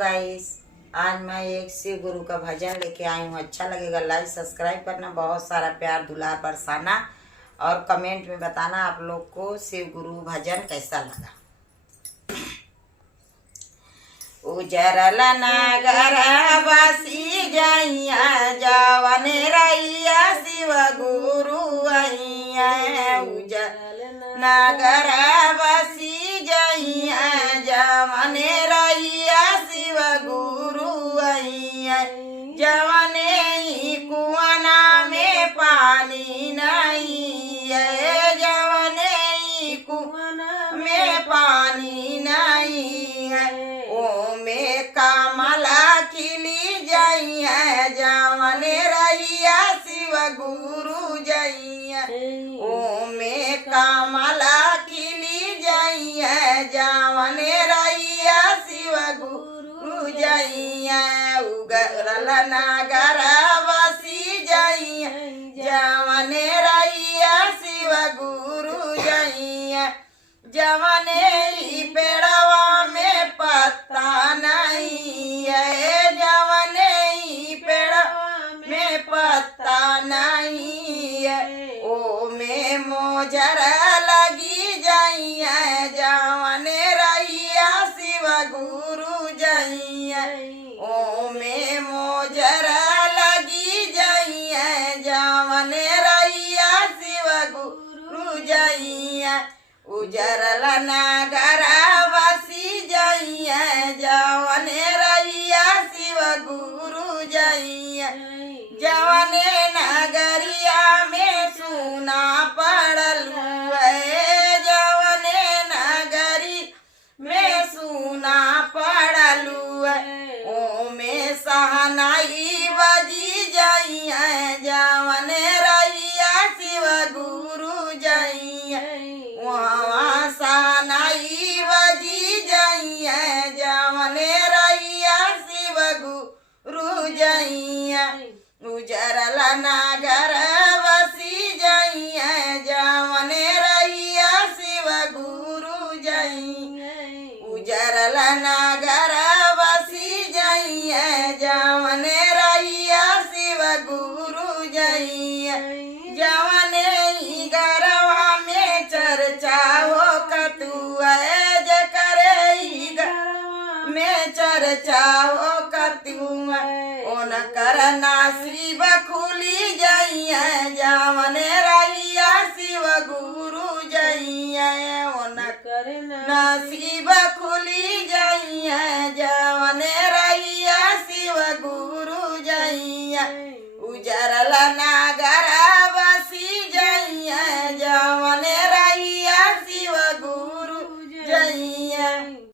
Guys, आज मैं एक शिव गुरु का भजन लेके आई हूँ। अच्छा लगेगा लाइक सब्सक्राइब करना, बहुत सारा प्यार दुलार बरसाना और कमेंट में बताना आप लोग को शिव गुरु भजन कैसा लगा। उजरल नगर बसी जइया जवन रैया शिव गुरु अइया। उजरल नगर बसी जइया जवन रैया शिव गुरु अइया। जवने ही कुआना में पानी नहीं है, जवने ही कुआना में पानी नहीं है। कमला खिली जइया जवन रैया शिव गुरु जइया। ओमे कमला खिली जइया जवन रैया शिव गुरु जइया। उगरल नगर बसी जइया जवन रैया शिव गुरु जइया। जवने ही पेड़वा में पत्ता नहीं है, जवने ही पेड़वा में पत्ता नहीं है। ओ में मोजर लगी जइया जवन रैया शिव गुरु जइया। ओ में मोजर लगी जइया जवन रैया शिव गुरु जइया। उजरल नगर बसी जइया जवन रैया शिव गुरु जइया। जवने नगरिया में सुना पड़ल है, जवने नगरी में सुना पड़ल है। ओ में सहनाई बजी जइया जवन रैया शिव गुरु जइया। वहाँ सहनाई बजी जइया जवन रैया शिव गुरु जइया। उजरल नगर बसी जइया जवन रैया शिव गुरु जइया। उजरल नगर बसी जइया जवन रैया शिव गुरु जइया। जवने ही गरवा में चर्चा हो कतुआ करे ही में चर्चा हो कतुआ। ओन करना शिव खुली जइया जवन रैया शिव गुरु जइया। ओन करना शिव खुली जइया जवन रैया शिव गुरु जइया। उजरल